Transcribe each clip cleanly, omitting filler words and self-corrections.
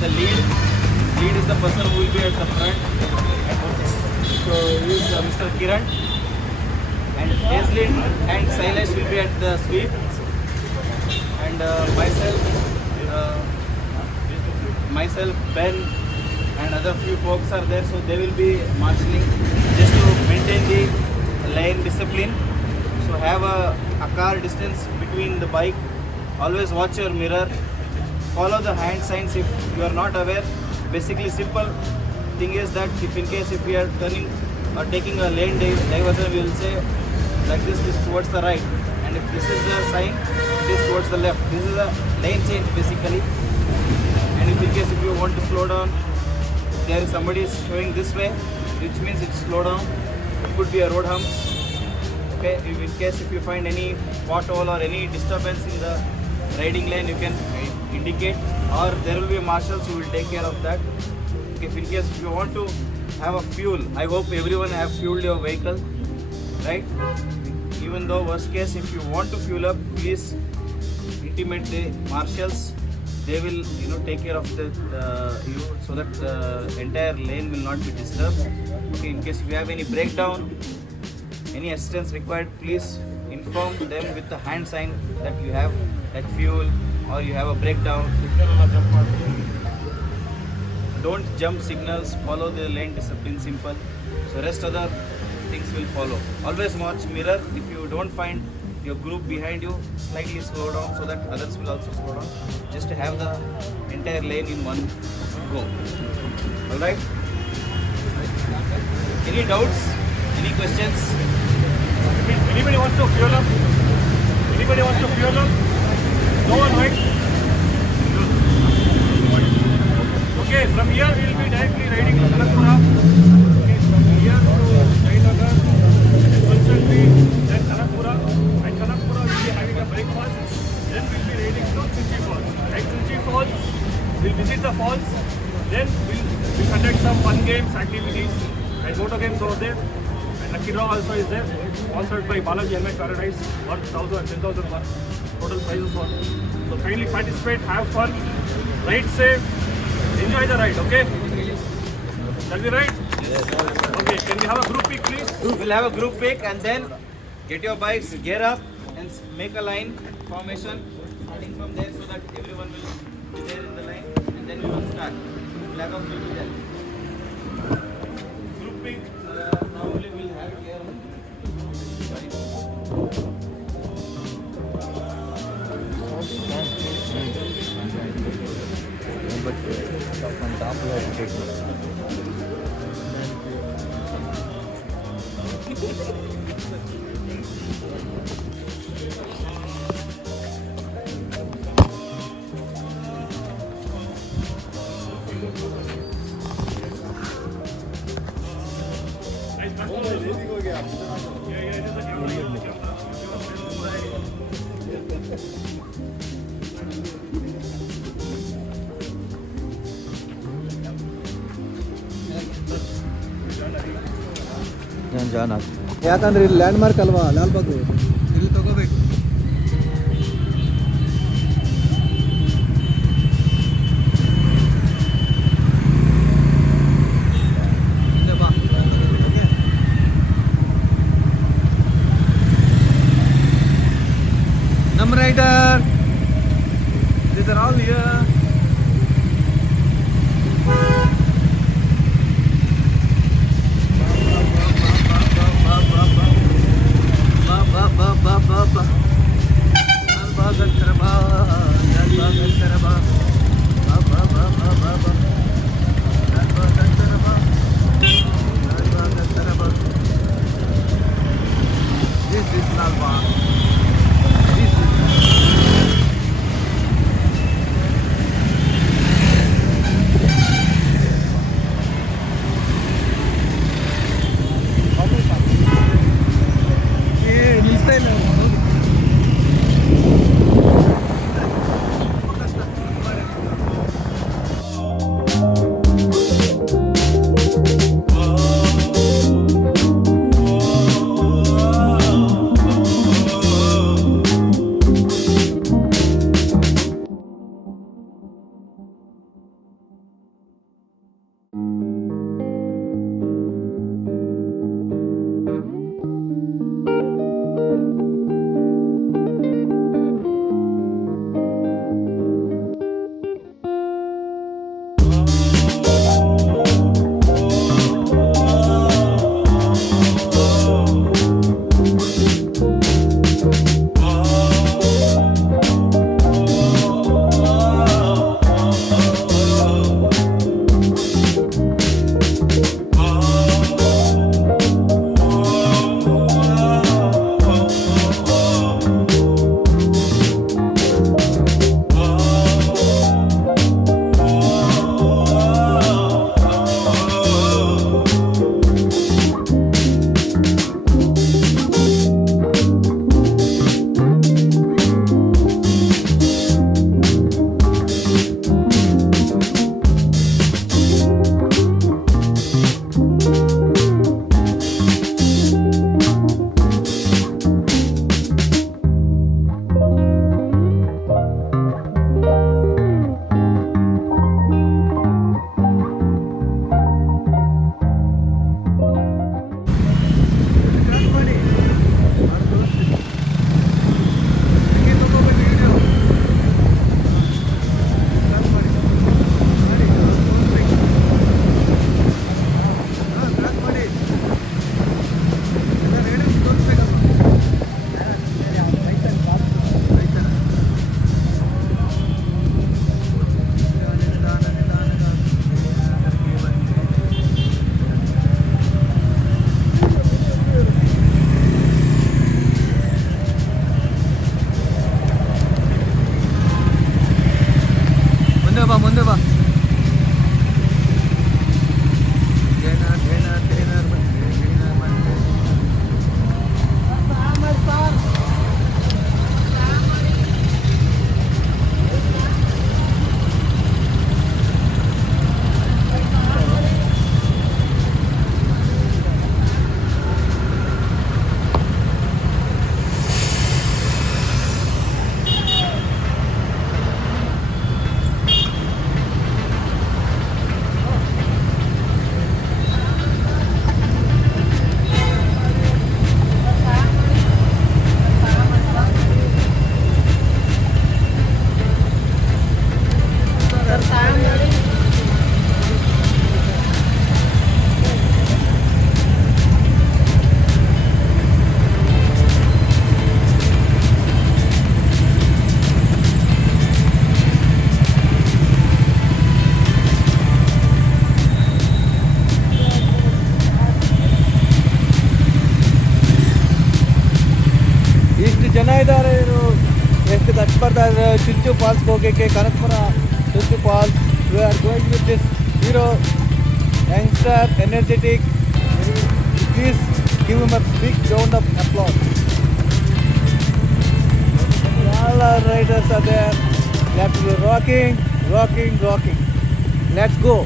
the lead. Lead is the person who will be at the front. So he is Mr. Kiran. And Aislinn and Silas will be at the sweep. And myself, Ben, and other few folks are there. So they will be marshalling just to maintain the lane discipline. So have a car distance between the bike. Always watch your mirror. Follow the hand signs if you are not aware. Basically simple thing is that if in case if we are turning or taking a lane diversion, we will say like this is towards the right, and if this is the sign, it is towards the left. This is a lane change basically. And if in case if you want to slow down, there is somebody is showing this way, which means it's slow down. It could be a road hump. Okay, if in case if you find any pothole or any disturbance in the riding lane, you can indicate, or there will be marshals who will take care of that. If in case if you want to have a fuel, I hope everyone have fueled your vehicle, right? Even though worst case if you want to fuel up, please intimate the marshals. They will take care of the you, so that the entire lane will not be disturbed. Okay, in case if you have any breakdown, any assistance required, please inform them with the hand sign that you have like fuel or you have a breakdown. Don't jump signals, follow the lane discipline, simple. So rest other things will follow. Always watch mirror. If you don't find your group behind you, slightly slow down so that others will also slow down. Just to have the entire lane in one go. Alright? Any doubts? Any questions? Anybody wants to fuel up? Anybody wants to fuel up? No one, right? Okay, from here we will be directly riding to Kanakpura. Okay, from here to Jayanagar, Tulsi, then Kanakpura. And Kanakpura will be having a breakfast. Then we will be riding to Chunchi Falls. At Chunchi Falls, we will visit the falls. Then we will conduct some fun games, activities, and motor games over there. Lucky draw also is there, sponsored by Balaji Helmet Paradise, worth 10,000 worth total prizes for. So kindly participate, have fun, ride safe, enjoy the ride, okay? Shall we ride? Yes. Okay, can we have a group pic please? We'll have a group pic and then get your bikes, gear up and make a line formation starting from there so that everyone will be there in the line and then we will start. Flag off will be there. Group pic. Probably we'll have it here. But from top we have to take ಜಾನ್ ಯಾಕಂದ್ರೆ ಇಲ್ಲಿ landmark ಅಲ್ವಾ ಲಾಲ್ಬಾಗು, ಇಲ್ಲಿ ತಗೋಬೇಕು. ನಮ್ಮ rider these are all here. This is Lalbagh. This is ಮುಂದೆ ಬಾ. ಟ್ರೈನರ್ ಬಂದೆ. ಇಷ್ಟು ಜನ ಇದ್ದಾರೆ. ಇವರು ಎಷ್ಟು ಕಷ್ಟಪಡ್ತಾ ಇದ್ದಾರೆ ಚುಂಚು ಫಾಲ್ಸ್ಗೆ ಹೋಗೋಕ್ಕೆ. Kanakapura Chunchi Falls. We are going with this hero youngster energetic. Please give him a big round of applause. All our riders are there. Let's be rocking. Let's go.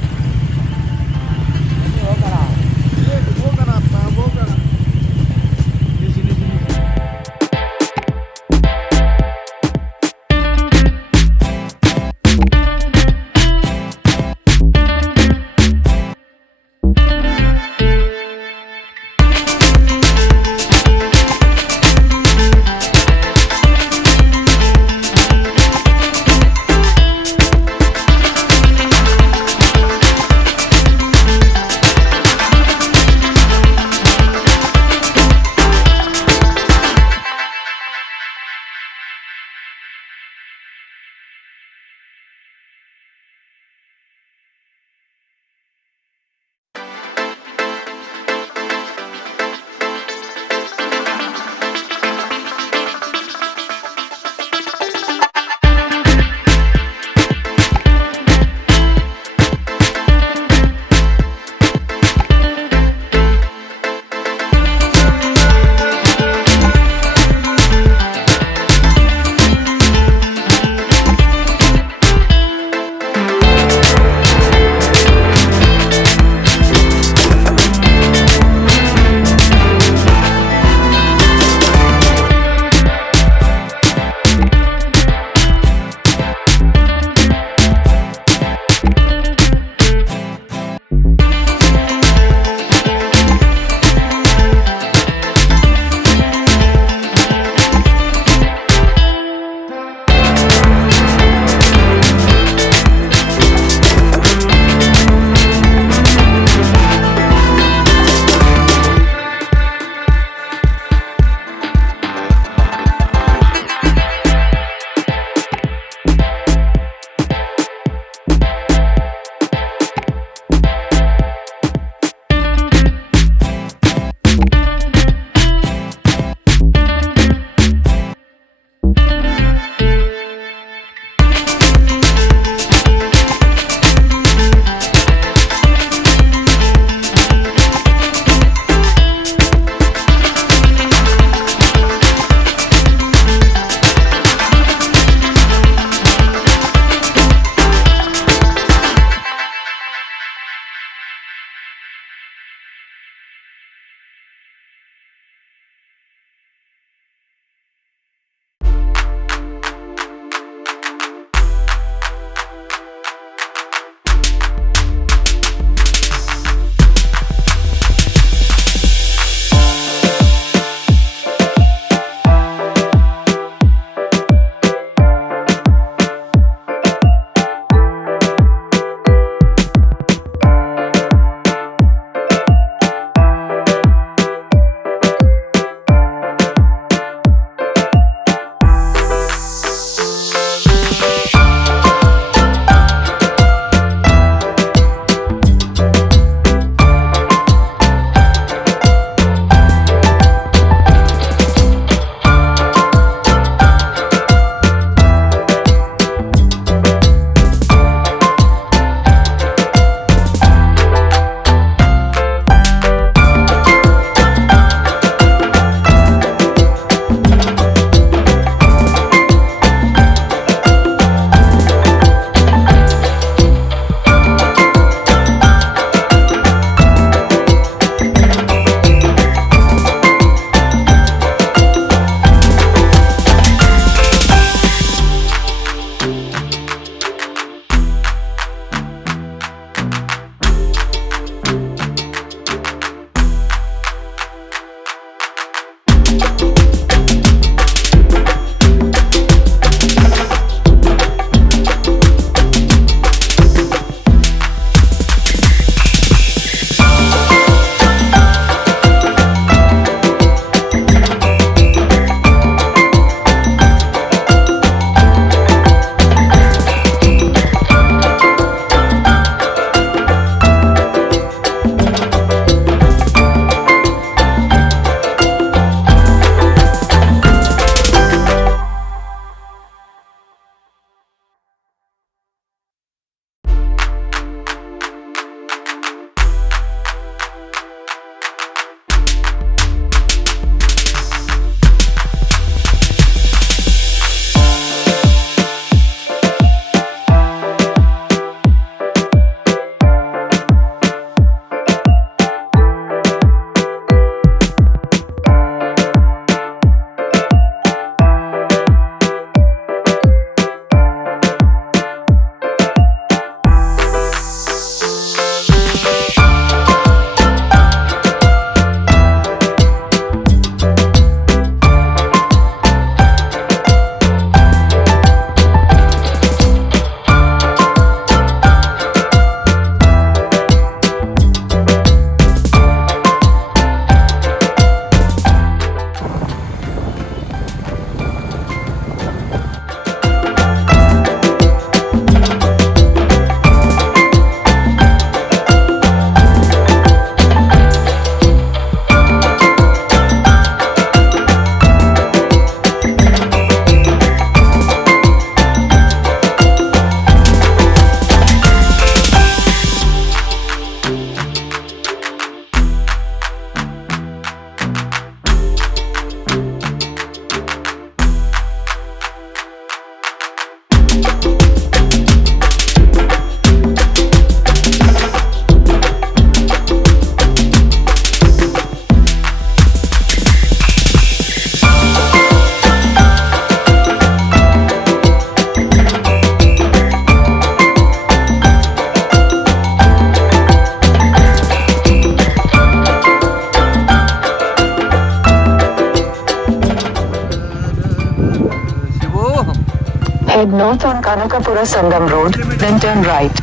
north on Kanakapura Sangam Road, then turn right.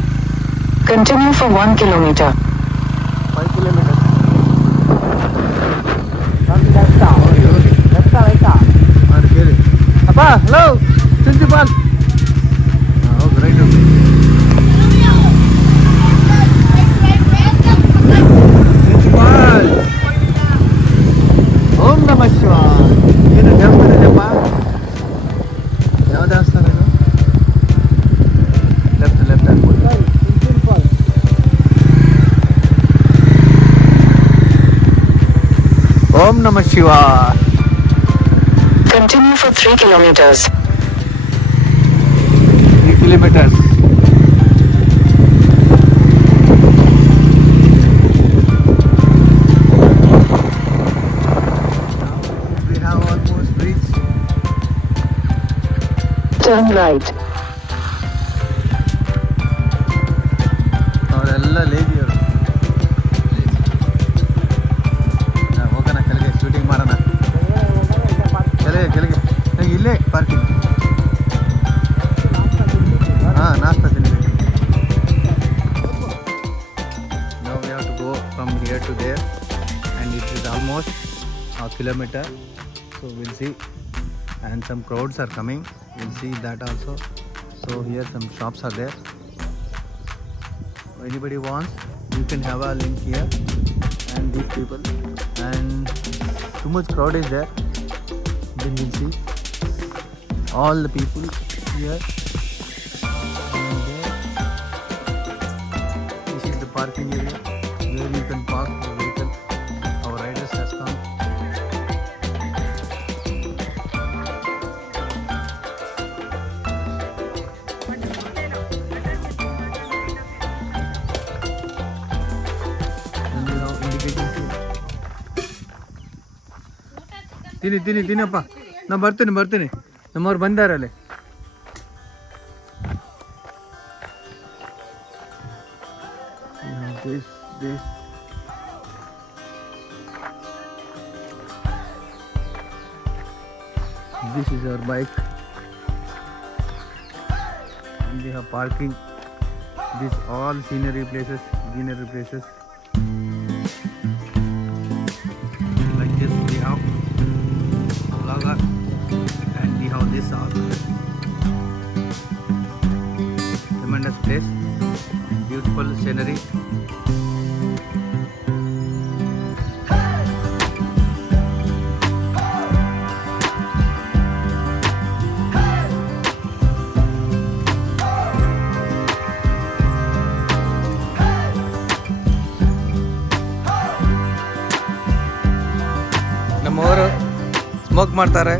Continue for 1 kilometer. 5 kilometers. Apa, hello, principal. Oh, great. Principal. Om Namah Shivaya. Ini ದೇವಸ್ಥಾನ ಇದೆಯಪ್ಪ. ಯಾವ ದೇವಸ್ಥಾನ ಇದು? ಲೆಫ್ಟ್ ಹಾಕ್ಬೋದು. Om Namah Shivaya. Continue for 3 kilometers. 3 kilometers. We have almost reached. Turn right. ಅವರೆಲ್ಲ ಲೇಜಿಯವರು. ಹೋಗೋಣ ಕೆಳಗೆ ಶೂಟಿಂಗ್ ಮಾಡೋಣ. ಕೆಳಗೆ ಇಲ್ಲೇ ಪಾರ್ಕಿಂಗ್. ಹಾಂ, ನಾಷ್ಟ ತಿನ್ನಬೇಕು. Now we have to go from here to there and it is almost a kilometer. So we'll see, and some crowds are coming. We'll see that also. So here some shops are there. Anybody wants, you can have a link here. And these people, and too much crowd is there. Then we'll see all the people here. And there. This is the parking area where you can park your vehicle. Our riders has come. And we have indicating too. ತಿನ್ನಪ್ಪ, ನಾ ಬರ್ತೀನಿ. ನಮ್ಮವ್ರು ಬಂದಾರಲ್ಲಿ. This. This is our bike. And we have parking. These all greenery places. Like this we have vlogger, and we have this also. Tremendous place, beautiful scenery. ನಮ್ಮವರು ಸ್ಮೋಕ್ ಮಾಡ್ತಾರೆ.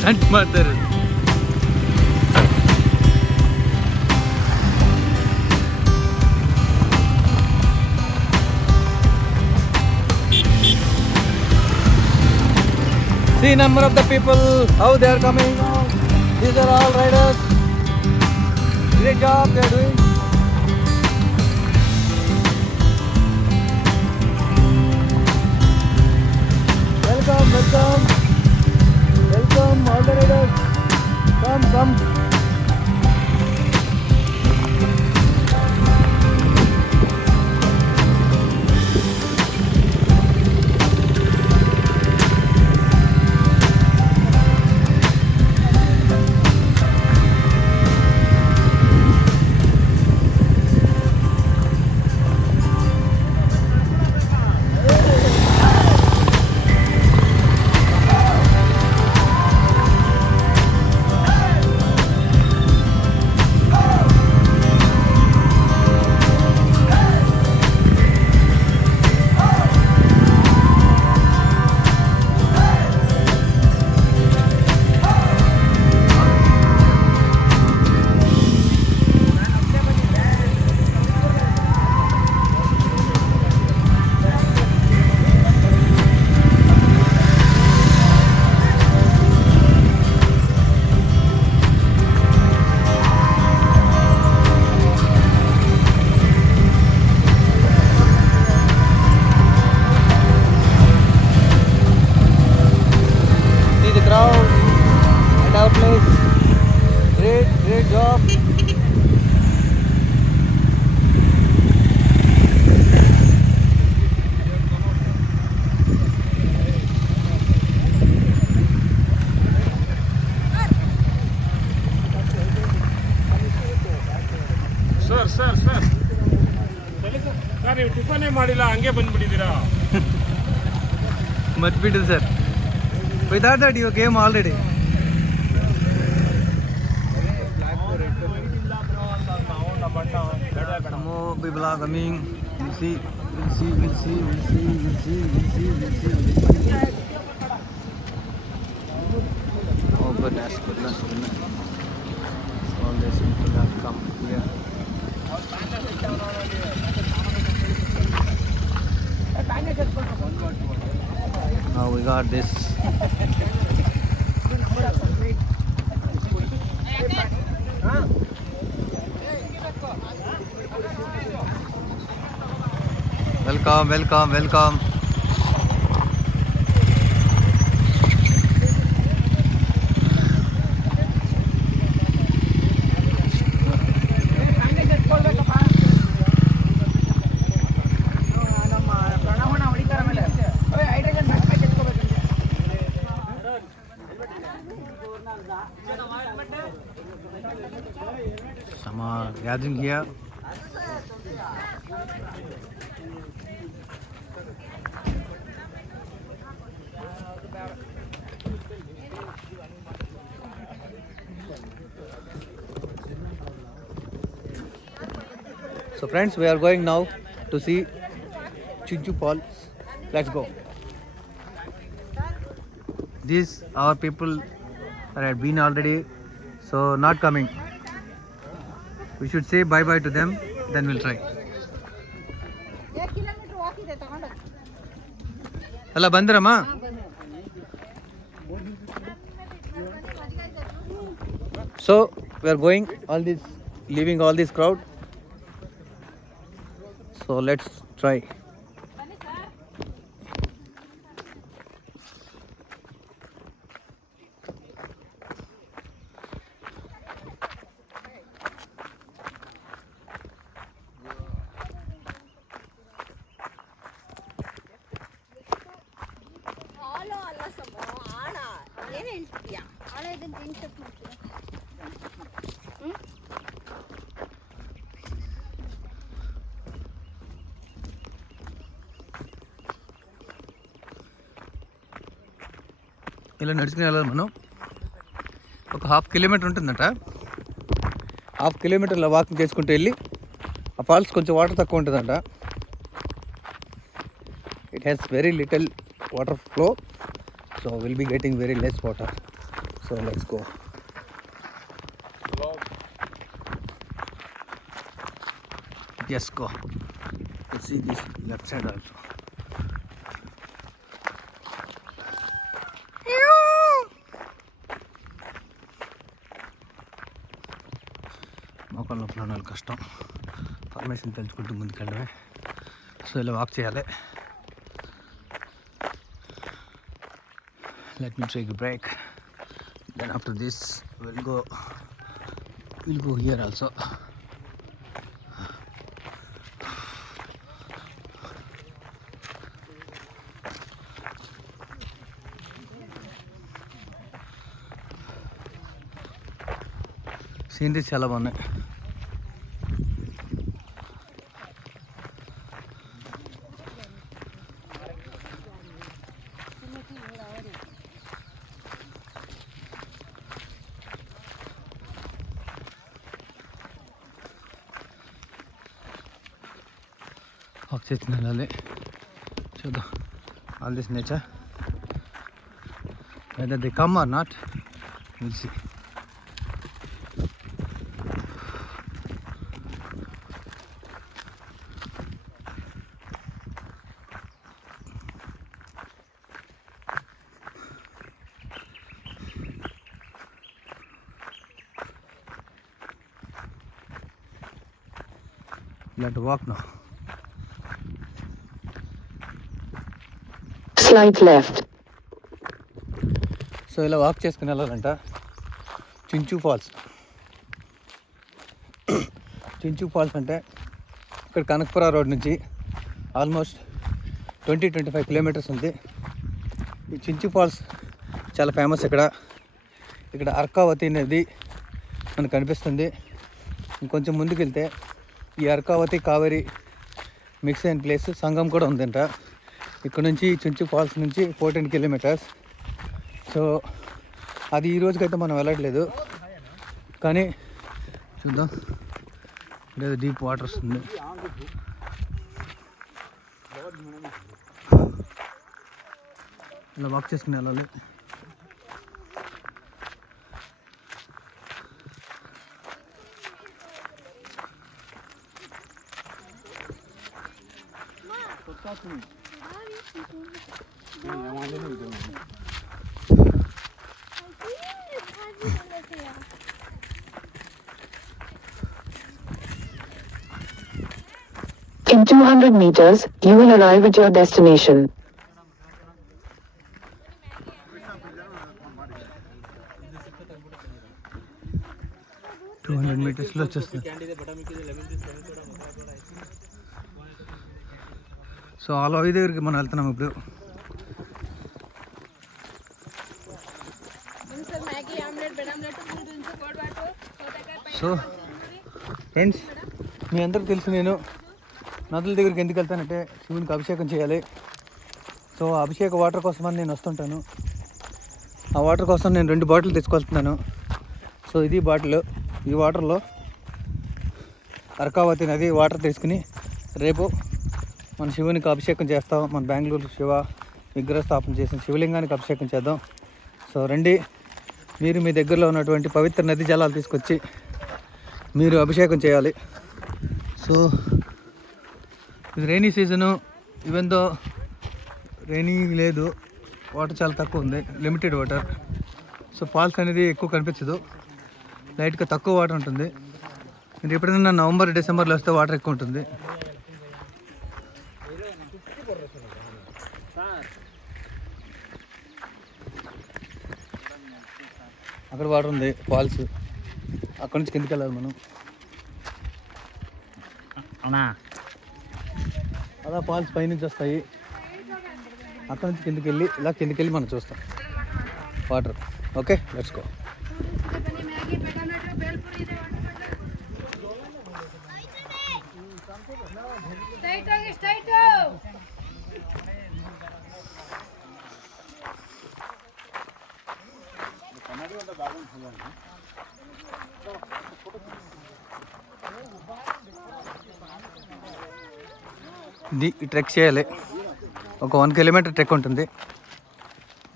ಸ್ಟಂಟ್ ಮಾಡ್ತಾರೆ. See number of the people, how they are coming now. These are all riders. Great job they are doing. Welcome all the riders. Come. Sir ನೀವು ಟಿಫನೇ ಮಾಡಿಲ್ಲ ಹಂಗೆ ಬಂದ್ಬಿಟ್ಟಿದ್ದೀರಾ. ಮರ್ತ್ಬಿಟ್ಟು sir. Without that you game already. More people are coming. We'll see. Oh goodness. All these people have come here. Now we got this. Welcome. Some are gathering here. So friends, we are going now to see Chinchu Falls. Let's go. These our people had been already, so not coming. We should say bye bye to them, then we'll try. Hello, Bandarama. So we are going leaving all this crowd. So let's try. ఇలా నడుచుకుని వెళ్ళాలి మనం. ఒక 1/2 కిలోమీటర్ ఉంటుందట. 1/2 కిలోమీటర్లో వాకింగ్ చేసుకుంటూ వెళ్ళి ఆ ఫాల్స్ కొంచెం వాటర్ తక్కువ ఉంటుందంట. It has very little water flow, so will be getting very less water. So let's go. Yes, go. You see this left side also. మోకాళ్ళ నొప్పులు ఉన్న కష్టం. ఫార్మేషన్ తెలుసుకుంటూ ముందుకెళ్ళడమే. సో ఇలా వాక్ చేయాలి. Let me take a break. Then after this we'll go here also. Sceneries చాలా బాగున్నాయి. వాక్ చేసిన వెళ్ళాలి. చూద్దాం all this nature, weather they come or not, will see. Let walk now. Slight left. సో ఇలా వాక్ చేసుకుని వెళ్ళాలంట చించు ఫాల్స్. చించు ఫాల్స్ అంటే ఇక్కడ కనకపుర రోడ్ నుంచి ఆల్మోస్ట్ 20-25 కిలోమీటర్స్ ఉంది. ఈ చించు ఫాల్స్ చాలా ఫేమస్. ఇక్కడ అర్కావతి నది మనకు కనిపిస్తుంది. ఇంకొంచెం ముందుకు వెళ్తే ఈ అర్కావతి కావేరి మిక్స్ అయిన ప్లేస్. సంగం కూడా ఉందంట ఇక్కడ నుంచి. చుంచు ఫాల్స్ నుంచి 14 కిలోమీటర్స్. సో అది ఈ రోజుకైతే మనం వెళ్ళట్లేదు, కానీ చూద్దాం. లేదా డీప్ వాటర్ వస్తుంది. ఇలా వాక్ చేసుకుని వెళ్ళాలి. In 200 meters, you will arrive at your destination. మీటర్స్లో వచ్చేస్తుంది. సో ఆల్ అవి దగ్గరికి మనం వెళ్తున్నాం ఇప్పుడు. సో ఫ్రెండ్స్, మీ అందరికి తెలుసు నేను నదుల దగ్గరికి ఎందుకు వెళ్తానంటే శివునికి అభిషేకం చేయాలి. సో అభిషేక వాటర్ కోసమని నేను వస్తుంటాను. ఆ వాటర్ కోసం నేను 2 బాటిల్ తెచ్చుకొస్తున్నాను. సో ఇది బాటిల్. ఈ వాటర్లో అర్కావతి నది వాటర్ తీసుకుని రేపు మన శివునికి అభిషేకం చేస్తాం. మన బెంగళూరు శివ విగ్రహ స్థాపన చేసిన శివలింగానికి అభిషేకం చేద్దాం. సో రండి, మీరు మీ దగ్గరలో ఉన్నటువంటి పవిత్ర నది జలాలు తీసుకొచ్చి మీరు అభిషేకం చేయాలి. సో ఇది rainy season. Even though rainy లేదు, వాటర్ చాలా తక్కువ ఉంది, లిమిటెడ్ వాటర్. సో ఫాల్స్ అనేది ఎక్కువ కనిపించదు, లైట్గా తక్కువ వాటర్ ఉంటుంది. మీరు ఎప్పుడైనా నవంబర్ డిసెంబర్లో వస్తే వాటర్ ఎక్కువ ఉంటుంది. అక్కడ వాటర్ ఉంది, ఫాల్స్. అక్కడ నుంచి కిందకి వెళ్ళాలి మనం. అవునా? అలా ఫాల్స్ పైనుంచి వస్తాయి. అక్కడ నుంచి కిందకి వెళ్ళి ఇలా కిందకి వెళ్ళి మనం చూస్తాం వాటర్. Okay, let's go. ఇది ట్రెక్ చేయాలి. ఒక 1 కిలోమీటర్ ట్రెక్ ఉంటుంది.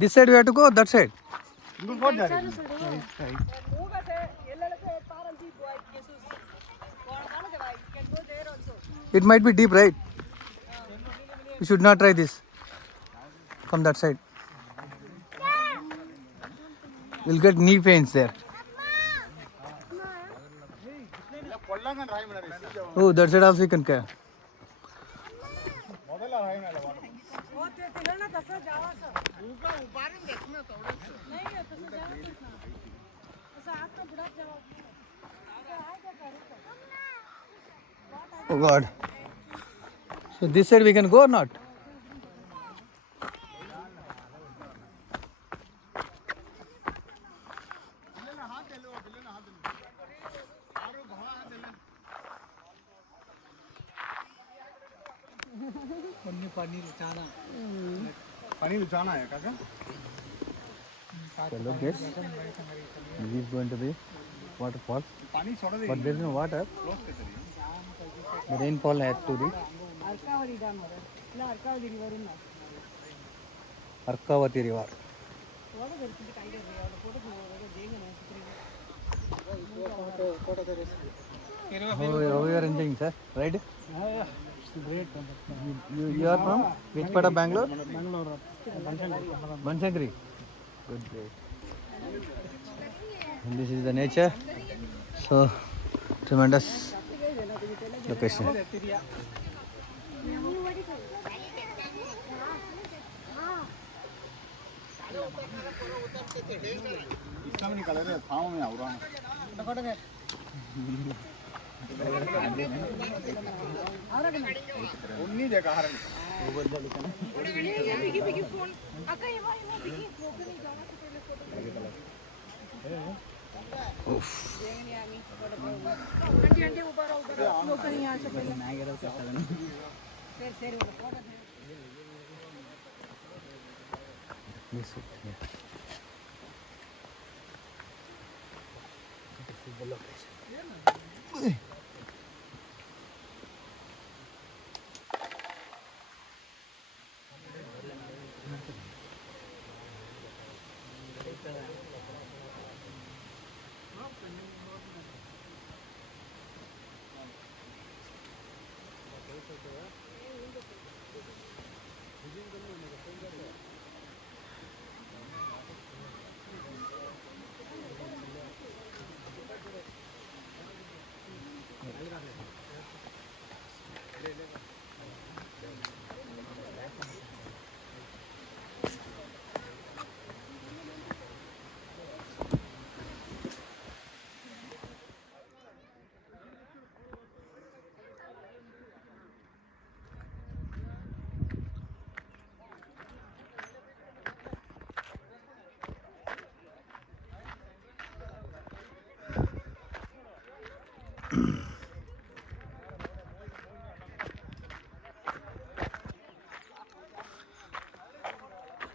This side we have to go, that side. It might be deep, right? You should not try this from that side. You'll get knee pains there. Oh, that side also you can carry. Oh God. So this side we can go or not? So look guys, this is going to be waterfall, but there is no water. The rainfall has to be Arkavati river. Oh, you are enjoying, sir, right? Great. You are from which part of Bangalore? Bangalore. Banshangri. Good, great. And this is the nature. So tremendous location.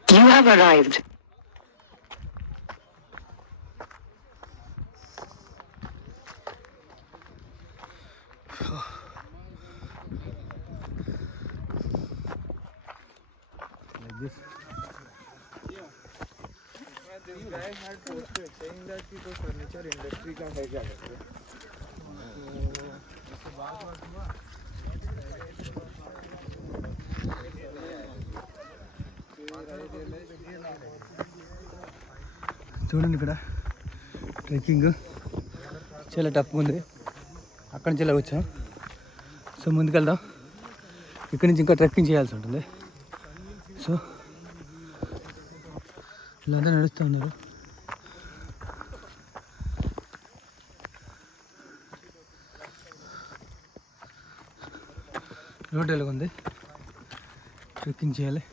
You have arrived. Like this. This guy had posted saying that it was furniture industry का है क्या करके. చూడండి ఇక్కడ ట్రెక్కింగ్ చాలా టఫ్గా ఉంది. అక్కడి నుంచి ఇలా వచ్చాం. సో ముందుకెళ్దాం. ఇక్కడి నుంచి ఇంకా ట్రెక్కింగ్ చేయాల్సి ఉంటుంది. సో వీళ్ళంతా నడుస్తూ ఉన్నారు. రోడ్ ఎలాగ ఉంది, ట్రెక్కింగ్ చేయాలి.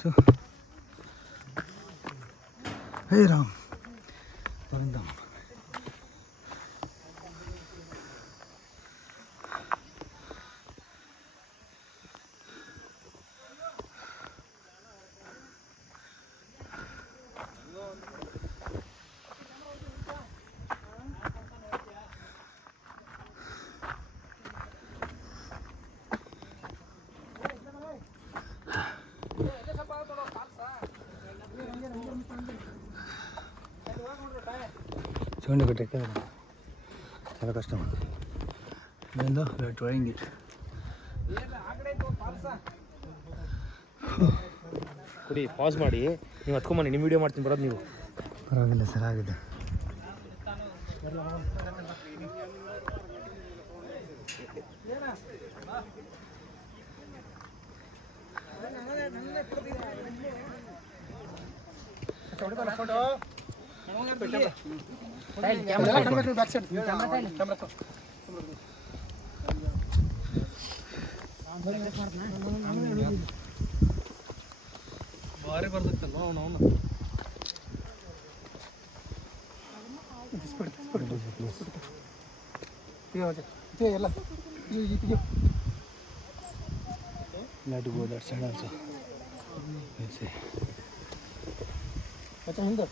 సో హే రామ్ వెళ్దాం. చూడండి ఒకటి ఎక్కడ చాలా కష్టం. ఏందో ట్రయింగ్ ఇట్. ಕುಡಿ ಪಾಸ್ ಮಾಡಿ ನೀವು ಹತ್ಕೊಂಬನ್ನಿ, ನಿಮ್ಮ ವಿಡಿಯೋ ಮಾಡ್ತೀನಿ ಬರೋದು ನೀವು. ಪರವಾಗಿಲ್ಲ ಸರ್, ಆಗಿದೆ. ಭಾರಿ ಬರ್ತೈತಲ್ಲ ಅವನು ಎಲ್ಲ let go that side also. Let's see. अच्छा हिंदर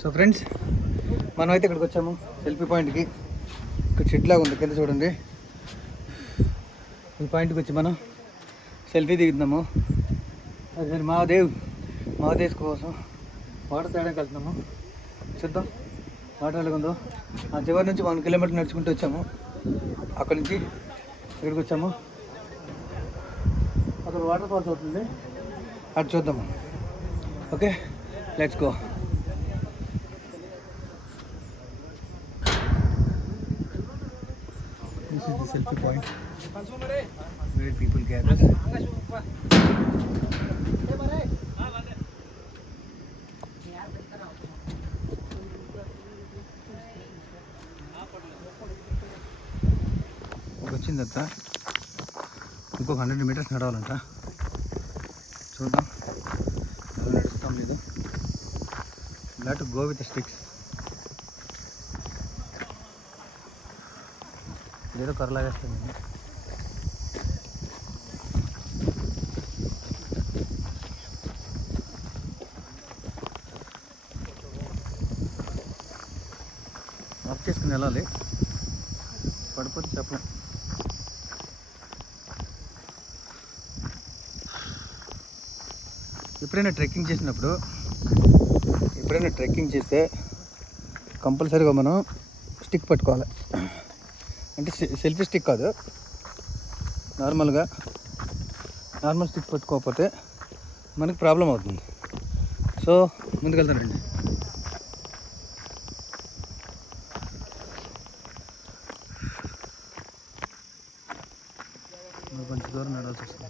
సో ఫ్రెండ్స్, మనమైతే ఇక్కడికి వచ్చాము సెల్ఫీ పాయింట్కి. ఇక్కడ చెట్లాగా ఉంది కింద చూడండి. ఈ పాయింట్కి వచ్చి మనం సెల్ఫీ దిగుతున్నాము. అది మహాదేవ్ కోసం వాటర్ తేడానికి వెళ్తున్నాము. చూద్దాం వాటర్ ఎలాగుందో. ఆ చివరి నుంచి 1 కిలోమీటర్ నడుచుకుంటూ వచ్చాము. అక్కడి నుంచి ఇక్కడికి వచ్చాము. అక్కడ వాటర్ ఫాల్స్ అవుతుంది, అటు చూద్దాము. Okay, let's go. This is the selfie point where people gather. వచ్చిందంత ఇంకొక 100 మీటర్స్ నడవాలంట. చూద్దాం ఎలా నడుస్తాం లేదు. Not go with sticks. ఏదో కర్రలాగేస్తుంది. ఆఫ్ చేసుకుని వెళ్ళాలి, పడిపోతే చెప్పలేం. ఎప్పుడైనా ట్రెక్కింగ్ చేస్తే కంపల్సరీగా మనం స్టిక్ పట్టుకోవాలి. అంటే సెల్ఫీ స్టిక్ కాదు, నార్మల్ స్టిక్ పట్టుకోకపోతే మనకి ప్రాబ్లం అవుతుంది. సో ముందుకెళ్తానండి. కొంచెం దూరం నడవాల్సి వస్తుంది.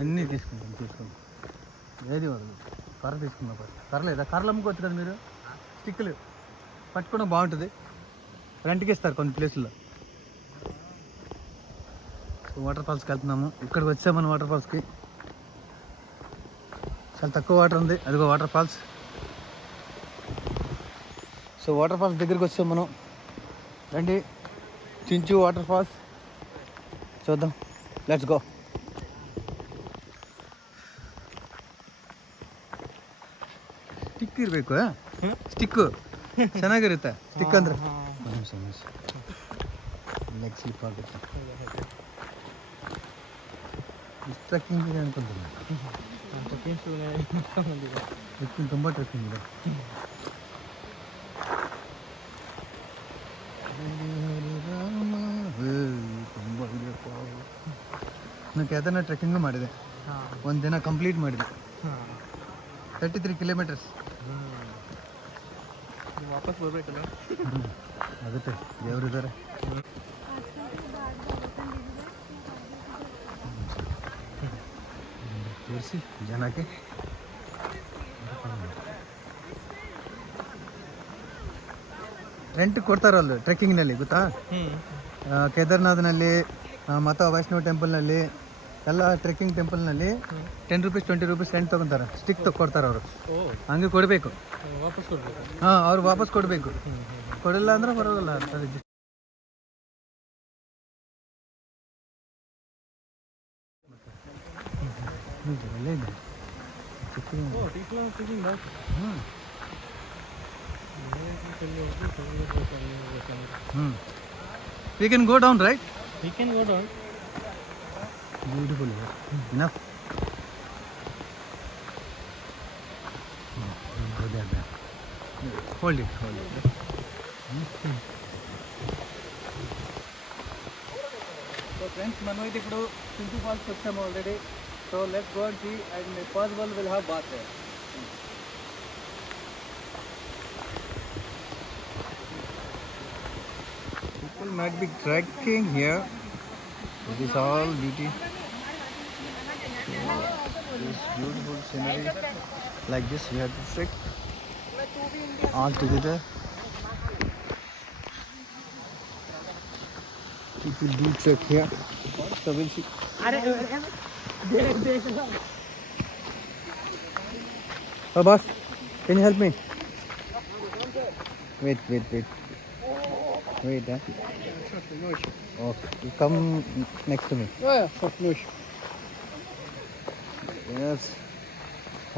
అన్నీ తీసుకుంటాం. ఏది వదలు. కర్ర తీసుకున్నా కర్ర లేదా? కర్రలు అమ్ముకోవచ్చు కదా మీరు. స్టిక్లు పట్టుకోవడం బాగుంటుంది. రెంట్కి ఇస్తారు కొన్ని ప్లేసుల్లో. వాటర్ ఫాల్స్కి వెళ్తున్నాము. ఇక్కడికి వచ్చాము మనం. వాటర్ ఫాల్స్కి చాలా తక్కువ వాటర్ ఉంది. అదిగో వాటర్ ఫాల్స్. సో వాటర్ ఫాల్స్ దగ్గరికి వచ్చాం మనం. రండి, చించు వాటర్ ఫాల్స్ చూద్దాం. Let's go. ಸ್ಟಿಕ್ ಇರಬೇಕು. ಸ್ಟಿಕ್ಕು ಚೆನ್ನಾಗಿರುತ್ತೆ. ಸ್ಟಿಕ್ ಅಂದರೆ ಲೆಗ್ ಸ್ಲಿಪ್ ಆಗುತ್ತೆ. ಟ್ರೆಕ್ಕಿಂಗ್ ಇದೆ ಅನ್ಕೊಂತೀನಿ. ಟ್ರೆಕ್ಕಿಂಗ್ ತುಂಬ ಟ್ರೆಕ್ಕಿಂಗ್ ಇದೆ. ತುಂಬ ಇದೆಯಪ್ಪ. ನಾನು ಕೇದಾರ್ನಾಥ್ ಟ್ರೆಕ್ಕಿಂಗು ಮಾಡಿದೆ. ಒಂದು ದಿನ ಕಂಪ್ಲೀಟ್ ಮಾಡಿದೆ. 33 ಕಿಲೋಮೀಟರ್ಸ್. ವಾಪಸ್ ಬರಬೇಕಲ್ಲ, ಅದಕ್ಕೆ ದೇವರಿದ್ದಾರೆ. ತೋರಿಸಿ ಜನಕ್ಕೆ. ರೆಂಟ್ ಕೊಡ್ತಾರಲ್ಲ ಟ್ರೆಕ್ಕಿಂಗ್ನಲ್ಲಿ, ಗೊತ್ತಾ? ಕೇದಾರ್ನಾಥ್ನಲ್ಲಿ ಮತ್ತು ವೈಷ್ಣವ ಟೆಂಪಲ್ನಲ್ಲಿ ಎಲ್ಲ ಟ್ರೆಕ್ಕಿಂಗ್ ಟೆಂಪಲ್ನಲ್ಲಿ 10 ರೂಪೀಸ್ 20 ರೂಪೀಸ್ ರೆಂಟ್ ತೊಗೊತಾರೆ. ಸ್ಟಿಕ್ ಕೊಡ್ತಾರೆ ಅವರು. ಹಂಗೆ ಕೊಡಬೇಕು. ಹಾಂ, ಅವ್ರು ವಾಪಸ್ ಕೊಡಬೇಕು. ಕೊಡಲ್ಲ ಅಂದ್ರೆ ಬರೋಲ್ಲ. ಒಳ್ಳೆ ಇದೆ. We can go down, right? We can go down. Beautiful. Enough. Go there. Hold it. So friends, మనం అయితే ఇప్పుడు చించు ఫాల్స్ వచ్చాము already. So let's go and see, and if possible we'll have bath there. People might be trekking here. It is all beauty. This beautiful scenery. Like this, we have to trek all together. People do trek here. So we'll see. Oh, boss, can you help me? Wait. Wait, Okay, you come next to me. Yes,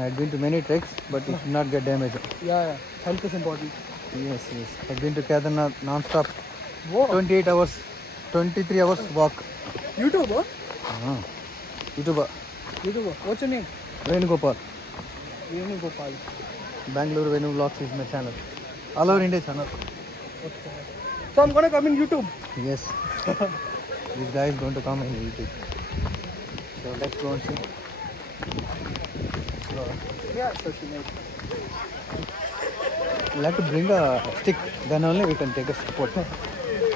I've been to many treks, but it should not get damaged. Yeah, health is important. Yes. I've been to Kedarnath non-stop. 28 hours, 23 hours walk. YouTuber? YouTuber. What's your name? Venugopal. Venugopal. Bangalore Venu Vlogs is my channel. All over India channel. Okay. So I'm gonna come in YouTube. Yes. This guy is going to come in YouTube. So let's go and see. So she made. We'll have to bring a stick, then only we can take a photo.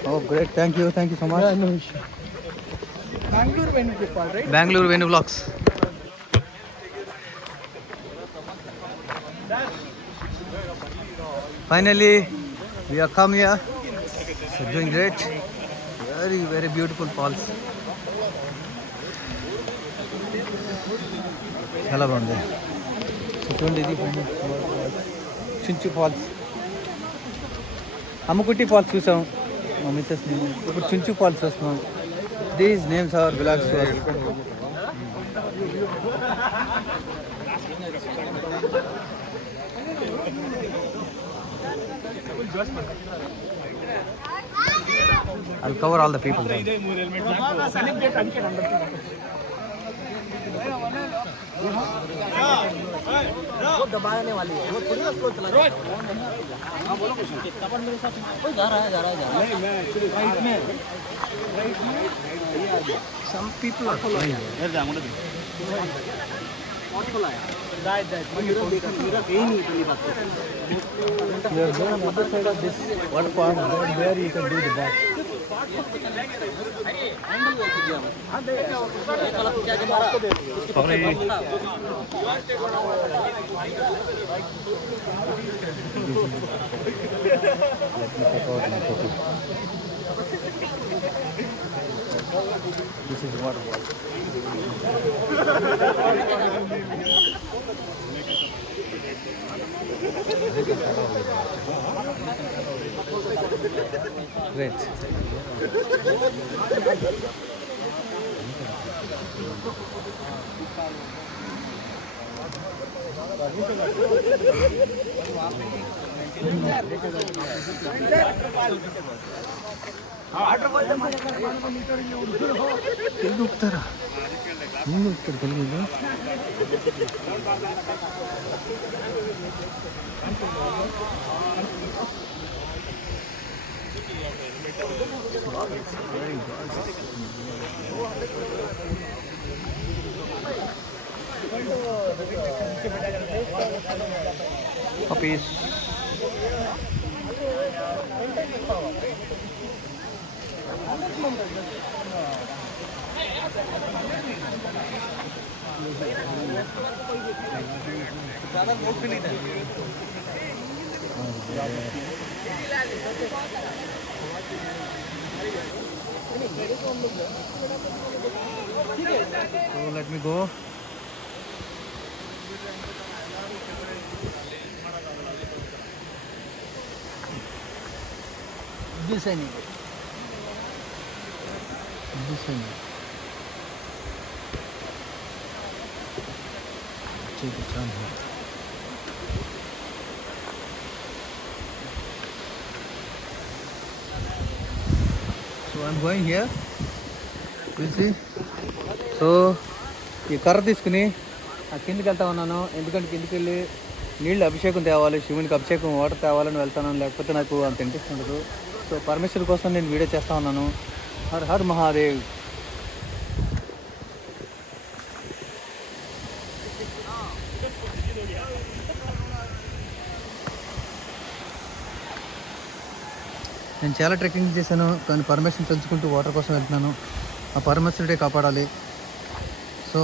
Oh, great. Thank you so much. No issue. Bangalore Venu Gopal, right? Bangalore Venu Vlogs. Finally, we are come here. So doing great. Very beautiful falls. చాలా బాగుంది. సో చూడండి ఇది చుంచు ఫాల్స్. అమ్మకుట్టి ఫాల్స్ చూసాం మా missus నేను. ఇప్పుడు చుంచు ఫాల్స్ వస్తున్నాం. These names are belongs to us. I'll cover all the people there. Some people are flying. You are going on the other side of this waterfall, there you can do the bath. This is waterfall. Great. తెలుగుతారా ముందు ఇక్కడ తెలియదు. Puppies. So let me go. This I need. Take a turn here. So I'm going here. You see? So ఈ కర్ర తీసుకుని ఆ కిందికి వెళ్తా ఉన్నాను. ఎందుకంటే కిందికి వెళ్ళి నీళ్ళు అభిషేకం తేవాలి, శివునికి అభిషేకం వాటర్ తేవాలని వెళ్తాను. లేకపోతే నాకు అంత ఇంట్రెస్ట్ ఉండదు. సో పరమేశ్వర్ కోసం నేను వీడియో చేస్తూ ఉన్నాను. హర్ హర్ మహాదేవ్. నేను చాలా ట్రెక్కింగ్ చేశాను, కానీ పర్మిషన్ తెలుసుకుంటూ వాటర్ కోసం వెళ్తున్నాను. ఆ పరమేశ్వరుడే కాపాడాలి. సో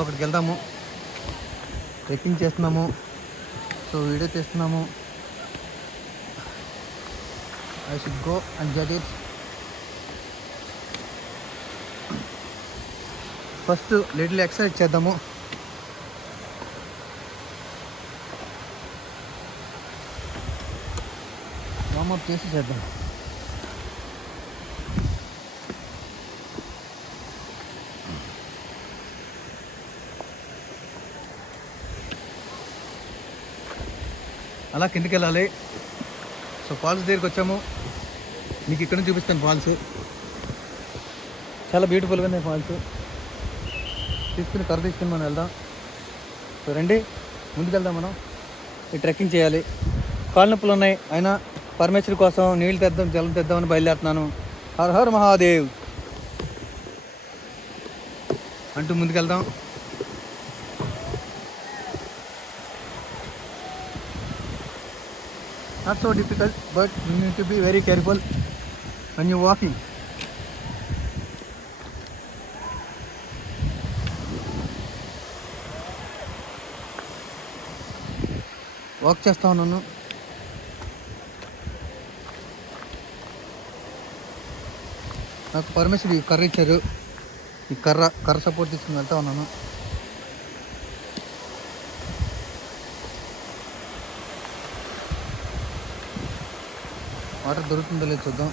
అక్కడికి వెళ్దాము. ట్రెక్కింగ్ చేస్తున్నాము, సో వీడియో తీస్తున్నాము. I should go and get it. First little exercise చేద్దాము. వార్మప్ చేసి చేద్దాం. అలా కిందికి వెళ్ళాలి. సో ఫాల్స్ దగ్గరికి వచ్చాము. మీకు ఇక్కడ నుంచి చూపిస్తాను ఫాల్స్. చాలా బ్యూటిఫుల్గా ఉన్నాయి ఫాల్స్. కర్ర తీసుకుని మనం వెళ్దాం. సో రండి. ముందుకెళ్దాం మనం. ఈ ట్రెక్కింగ్ చేయాలి. కాళ్ళు నొప్పులు ఉన్నాయి, అయినా పరమేశ్వరి కోసం నీళ్ళు తెద్దాం, జలం తెద్దామని బయలుదేరుతున్నాను. హర్ హర్ మహాదేవ్ అంటూ ముందుకెళ్దాం. Not so difficult, but you need to be very careful when you're walking. Walk చేస్తా ఉన్నాను. నాకు పరమేశ్వరి ఈ కర్ర ఇచ్చారు. ఈ కర్ర సపోర్ట్ తీసుకుని వెళ్తా ఉన్నాను. వాటర్ దొరుకుతుందో లేదు చూద్దాం.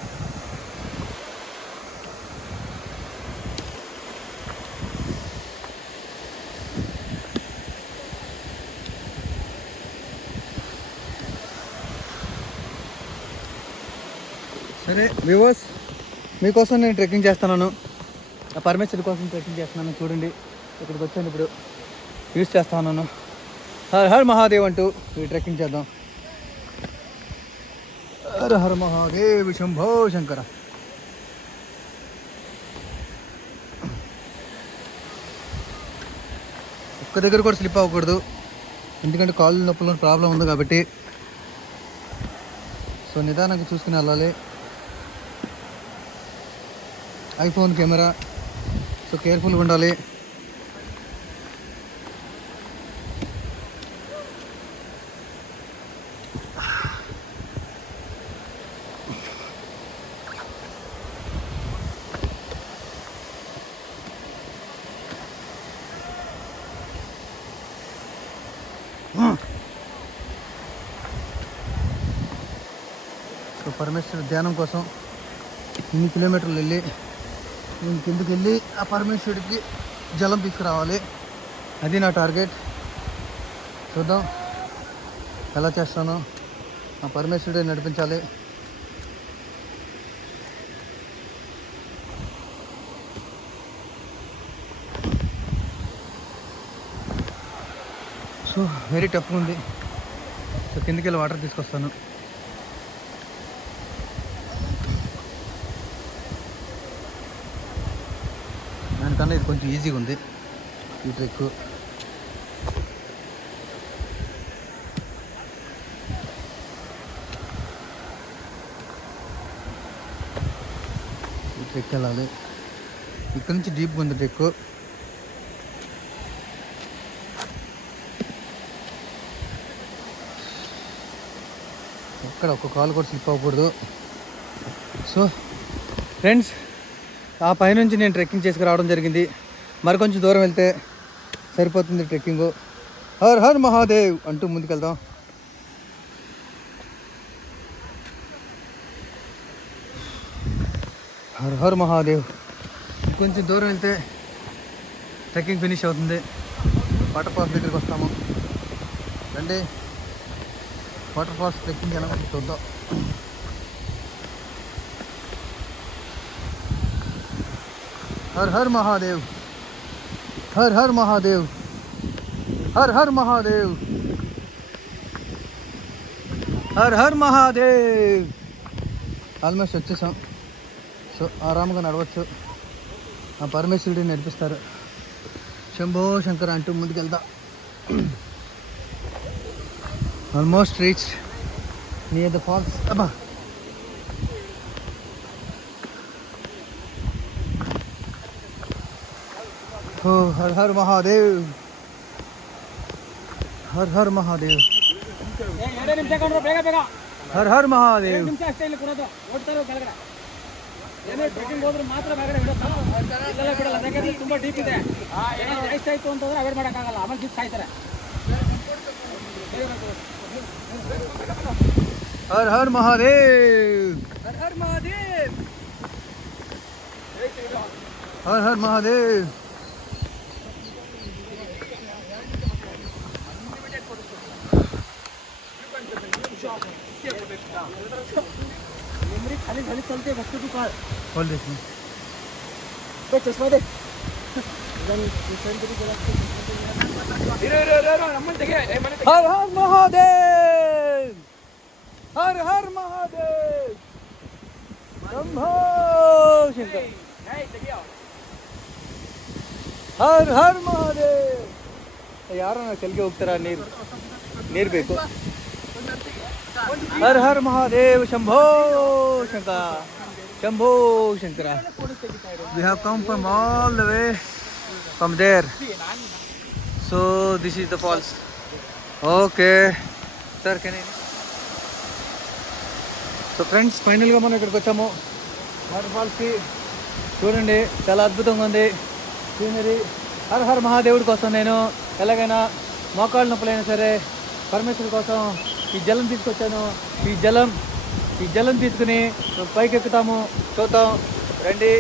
సరే వ్యూవర్స్, మీకోసం నేను ట్రెక్కింగ్ చేస్తున్నాను. ఆ పరమేశ్వరి కోసం ట్రెక్కింగ్ చేస్తున్నాను. చూడండి, ఇక్కడికి వచ్చాను, ఇప్పుడు యూజ్ చేస్తా ఉన్నాను. హర్ హర్ మహాదేవ్ అంటూ ఈ ట్రెక్కింగ్ చేద్దాం. హర హర మహాదేవ్ శంభో శంకర. ఒక్క దగ్గర కూడా స్లిప్ అవ్వకూడదు, ఎందుకంటే కాళ్ళు నొప్పులు ప్రాబ్లం ఉంది కాబట్టి. సో నిదానంగా చూసుకుని వెళ్ళాలి. ఐఫోన్ కెమెరా, సో కేర్ఫుల్గా ఉండాలి. సో పరమేశ్వర ధ్యానం కోసం ఇన్ని కిలోమీటర్లు వెళ్ళి నేను కిందకి వెళ్ళి ఆ పరమేశ్వరుడికి జలం తీసుకురావాలి. అది నా టార్గెట్. చూద్దాం ఎలా చేస్తానో. ఆ పరమేశ్వరుడే నడిపించాలి. సో వెరీ టఫ్గా ఉంది. సో కిందకి వెళ్ళి వాటర్ తీసుకొస్తాను. దానికన్నా ఇది కొంచెం ఈజీగా ఉంది ఈ ట్రెక్. ఈ ట్రెక్ వెళ్ళాలి. ఇక్కడ నుంచి డీప్గా ఉంది ట్రెక్. ఎక్కడ ఒక్క కాలు కూడా స్లిప్ అవ్వకూడదు. సో ఫ్రెండ్స్, ఆ పైనుంచి నేను ట్రెక్కింగ్ చేసుకురావడం జరిగింది. మరి కొంచెం దూరం వెళ్తే సరిపోతుంది ట్రెక్కింగ్. హర్ హర్ మహాదేవ్ అంటూ ముందుకెళ్దాం. హర్ హర్ మహాదేవ్. కొంచెం దూరం వెళ్తే ట్రెక్కింగ్ ఫినిష్ అవుతుంది. వాటర్ ఫాల్స్ దగ్గరికి వస్తాము. రండి, వాటర్ ఫాల్స్ ట్రెక్కింగ్ ఎలా ఉంటుందో చూద్దాం. हर हर महादेव, हर हर महादेव, हर हर महादेव, हर हर महादेव. ఆల్మోస్ట్ వచ్చేసాం. సో ఆరాముగా నడవచ్చు. ఆ పరమేశ్వరుడిని నడిపిస్తారు. శంభో శంకర అంటూ ముందుకెళ్తా. Almost reach near the falls. అబ్బా, ఓ హర్ హర్ మహాదేవ్, హర్ హర్ మహాదేవ్, హర్ హర్ మహాదేవ్. ತುಂಬಾ ಡೀಪ್ ಇದೆ. ಜಾಸ್ತಿ ಆಯ್ತು ಅಂತಂದ್ರೆ ಅವಾಯ್ಡ್ ಮಾಡೋಕ್ಕಾಗಲ್ಲ, ಆಮೇಲೆ ಜಿಪ್ ಸಾಯ್ತಾರೆ. हर हर महादेव, हर हर महादेव, हर हर महादेव. मेमोरी खाली खाली चलते वक्त तू काढ. खोल देखिए. चष्मा दे. हर हर महादेव, हर हर महादेव, शंभो शंकर, हर हर महादेव. ಯಾರೋ ಕೆಳಗೆ ಹೋಗ್ತಾರ, ನೀರು ಬೇಕು. Har Har Mahadev, Shambho Shankar, Shambho Shankar. We have come from all the way from there. So this is the falls. Okay. Sir, can I? So friends, ఫైనల్గా మనం ఇక్కడికి వచ్చాము. వాటర్ ఫాల్స్కి చూడండి, చాలా అద్భుతంగా ఉంది సీనరీ. హర్ హర్ మహాదేవుడి కోసం నేను ఎలాగైనా మోకాళ్ళ నొప్పులైనా సరే పరమేశ్వరుడి కోసం ఈ జలం తీసుకొచ్చాను. ఈ జలం తీసుకుని పైకి ఎక్కుతాము, చూద్దాం రండి.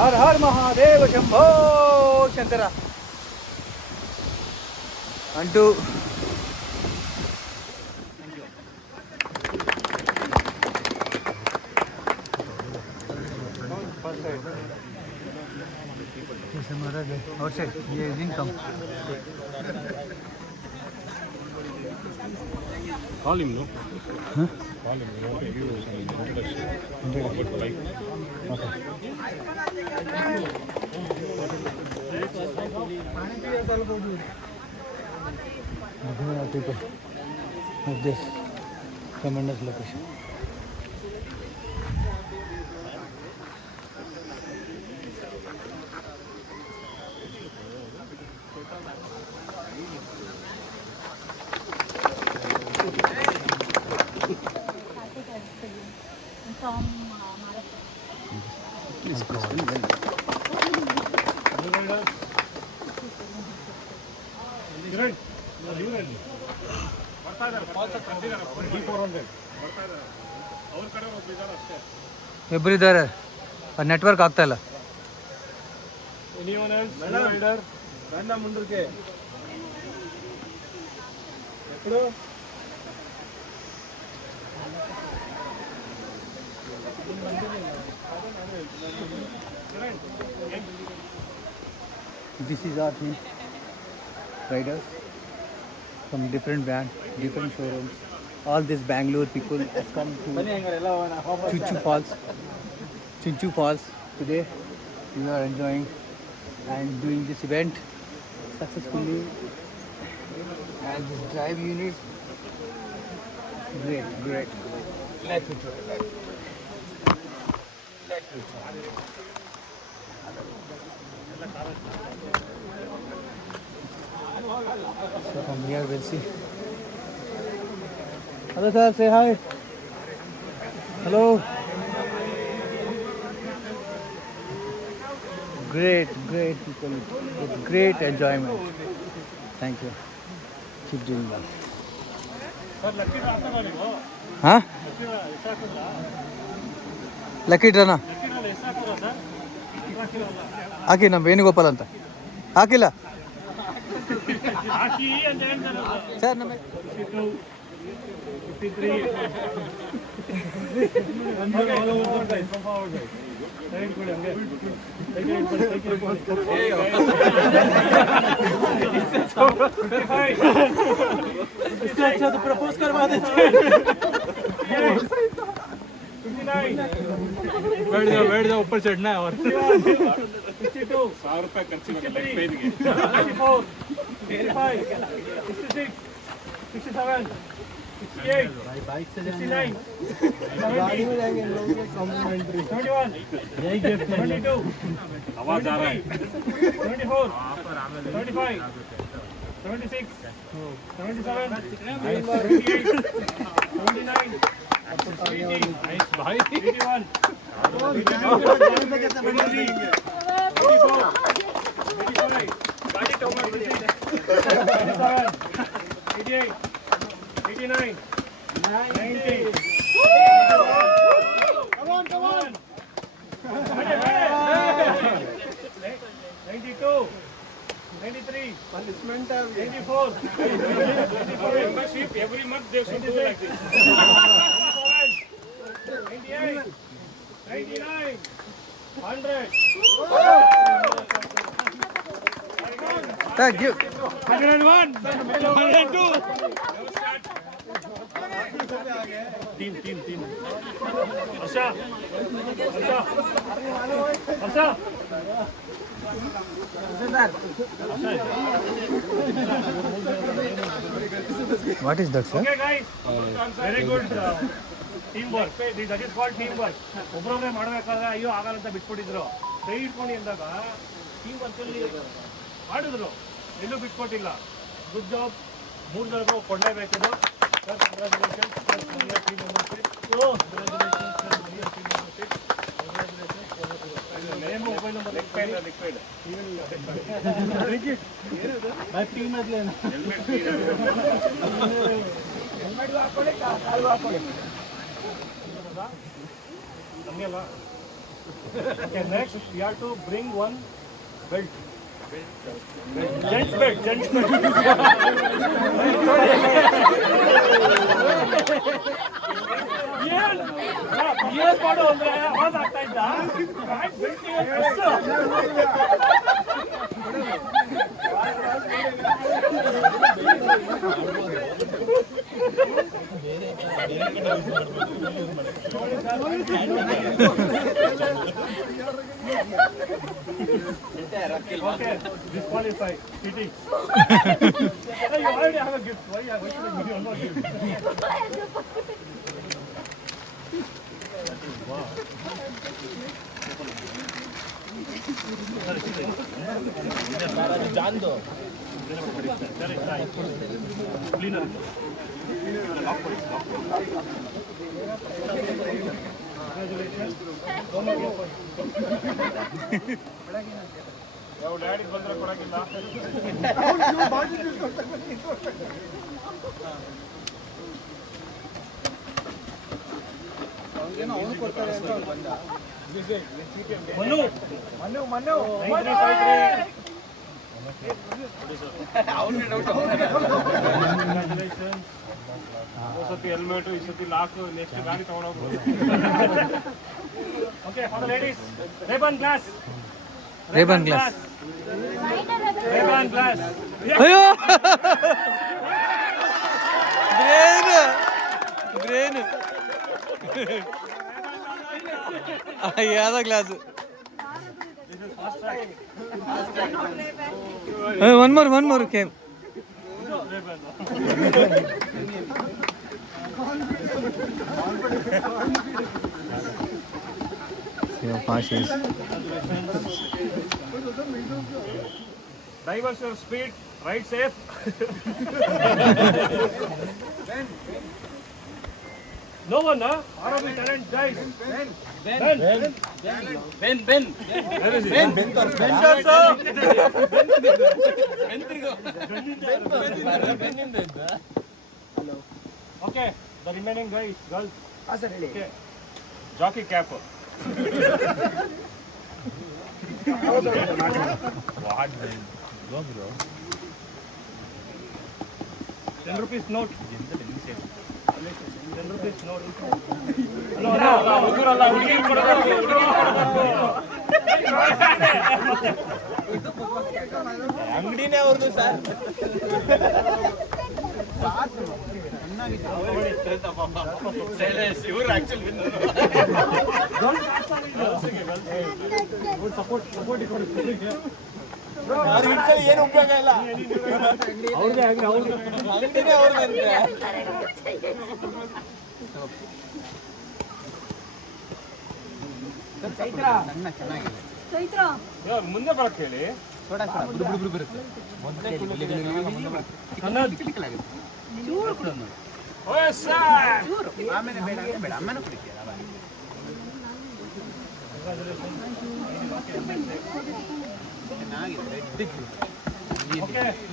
హర్ హర్ మహాదేవ, శంభో శంకర అంటూ outside. Yeah, didn't come. Call him, no? Huh? Call him. You want to give us an introduction. But like, People of this tremendous location. ಎಬ್ಬರಿದ್ದಾರೆ, ನೆಟ್ವರ್ಕ್ ಆಗ್ತಾ ಇಲ್ಲ. anyone else? రండి ముందుకే. ఎప్పుడు this is our team riders from different brand, different showrooms. All this Bangalore people has come to Chinchu Falls today. We are enjoying and doing this event successfully. And this drive unit, great. Let me try. So from here we'll see. Hello sir, say hi. Hello. Great people with great enjoyment. Thank you. Keep doing that. Huh? Lucky Drana. ಹಾಕಿ ನಮ್ಮ ವೇಣುಗೋಪಾಲ್ ಅಂತ ಹಾಕಿಲ್ಲ ಸರ್. ನಮ್ಮ प्रपोज करवा देते बैठ जाओ ऊपर चढ़ना है और 100 रुपए खर्च 64 65 66 67 68 69 72 आवाज आ रहा है 24 25 76 77 78 79 भाई 81 गाड़ी टोमर 88 89 90 come on 92 93 punishment 94 membership every month they should do like this 98 99 100 very good Give. 101, 102. Team. Harsha. What is that, sir? Okay, guys. Very good teamwork. That is called teamwork. ಒಬ್ಬರೊಬ್ಬರೇ ಮಾಡಬೇಕಾದ್ರೆ ಅಯ್ಯೋ ಆಗಲ್ಲ ಅಂತ ಬಿಟ್ಕೊಟ್ಟಿದ್ರು. ಕೈ ಇಟ್ಕೊಂಡು ಎಂದಾಗ ಟೀಮ್ ವರ್ಕಲ್ಲಿ ಮಾಡಿದ್ರು. ಎಲ್ಲೂ ಬಿಟ್ಕೊಟ್ಟಿಲ್ಲ. Good job. 3 ಜನರು ಕೊಂಡೇಬೇಕಿದು. Sir congratulation. Team membership. Name mobile number liquid. Team ಅದ್ಲೇನು ನಮಗೆಲ್ಲ. Okay, next we have to bring one belt. Gents belt. Yes, ಮಾಡು ಅಂದ್ರೆ ಆವಾಜ್ ಆಗ್ತಾ ಇದ್ದ. Okay, disqualified. Cheating. You already have a gift. Why should I give you one more gift? Cleaner. ಯಾವ ಡ್ಯಾಡಿ ಬಂದ್ರೆ ಕೊಡಕ್ಕಿಲ್ಲ. ಮನು 9353. ಸತಿ ಹೆಲ್ಮೆಟ್ ಈ ಸತಿ ಲಾಕ್ ನೆಕ್ಸ್ಟ್ ಗಾಡಿ ತಗೊಂಡೋಗ್ಬೋದು. Okay for the ladies Ray Ban glass. ಅಯ್ಯೋ ಬ್ರೇನ್ ಯಾವ್ದೋ glass. One more came. Divers your speed, ride safe. No one, huh? ROB talent guys. Ben. Okay, the remaining guys, girls. Okay. Jockey cap. What? Go bro. 10 rupees note. 10 rupees note. ಅಂಗಡಿನೇ ಅವ್ರದ್ದು ಸರ್. ಇವರು ಆಕ್ಚುಲಿ ಏನು ಉಪಯೋಗ ಇಲ್ಲ. ಅಂಗಡಿನೇ ಅವ್ರದ್ದಂತೆ. ಮುಂದೆ ಬರಕ್ ಹೇಳಿ.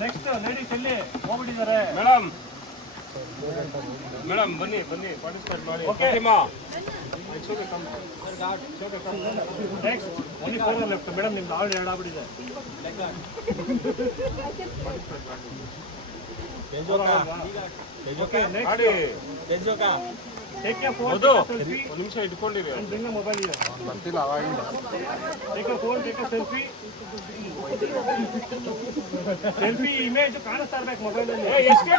ನೆಕ್ಸ್ಟ್ ಲೇಡೀಸ್ ಎಲ್ಲಿ ಹೋಗ್ಬಿಟ್ಟಿದ್ದಾರೆ ಮೇಡಮ್ ಬನ್ನಿ ಪಾರ್ಟಿಸಿಪೇಟ್ ಮಾಡಿ. Okay next only 4 left. Madam ನಿಮ್ದು ಆಲ್ರೆಡಿ 2 ಆಗ್ಬಿಟ್ಟಿದೆ. Okay next Take your phone, take a selfie. ಒಂದು ನಿಮಿಷ ಇಟ್ಕೊಂಡಿರಿ. And bring a mobile here. Take a phone, take a selfie. Selfie image ಕಾಣಿಸ್ತಾ ಇರಬೇಕು ಮೊಬೈಲ್ ಅಲ್ಲಿ. ಎಷ್ಟೇ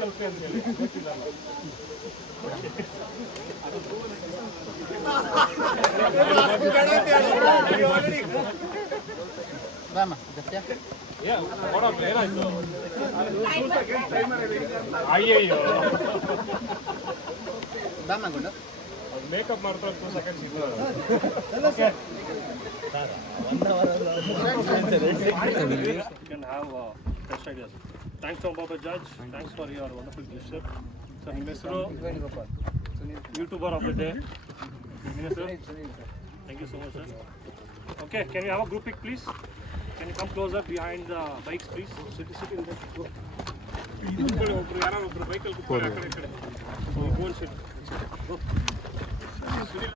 ಸೆಲ್ಫಿ ಅಂತ ಹೇಳಿ ಗೊತ್ತಿಲ್ಲ ಏನಾಯ್ತು ಅಯ್ಯಯ್ಯೋ ಮೇಕಪ್ ಮಾಡ್ತಾರೆ 2 seconds ಇದ್ರು You can have best ideas. Thanks to Baba Judge. Thanks for your wonderful gesture. So, ನಿಮ್ಮ ಹೆಸರು ಯೂಟ್ಯೂಬರ್ ಆಫ್ ದ ಡೇ. ನಿಮ್ಮ ಹೆಸರು? Thank you so much, sir. Okay, can you have a group pic, please? Can you come closer behind the bikes, please? Sit in there. Go. ಕೂತ್ಕೊಳ್ಳಿ, ಒಬ್ರು ಯಾರೋ ಒಬ್ರು ಬೈಕಲ್ಲಿ ಕೂತ್ಕೊಳ್ಳಿ ಆ ಕಡೆ ಈ ಕಡೆ. Go and sit. Go.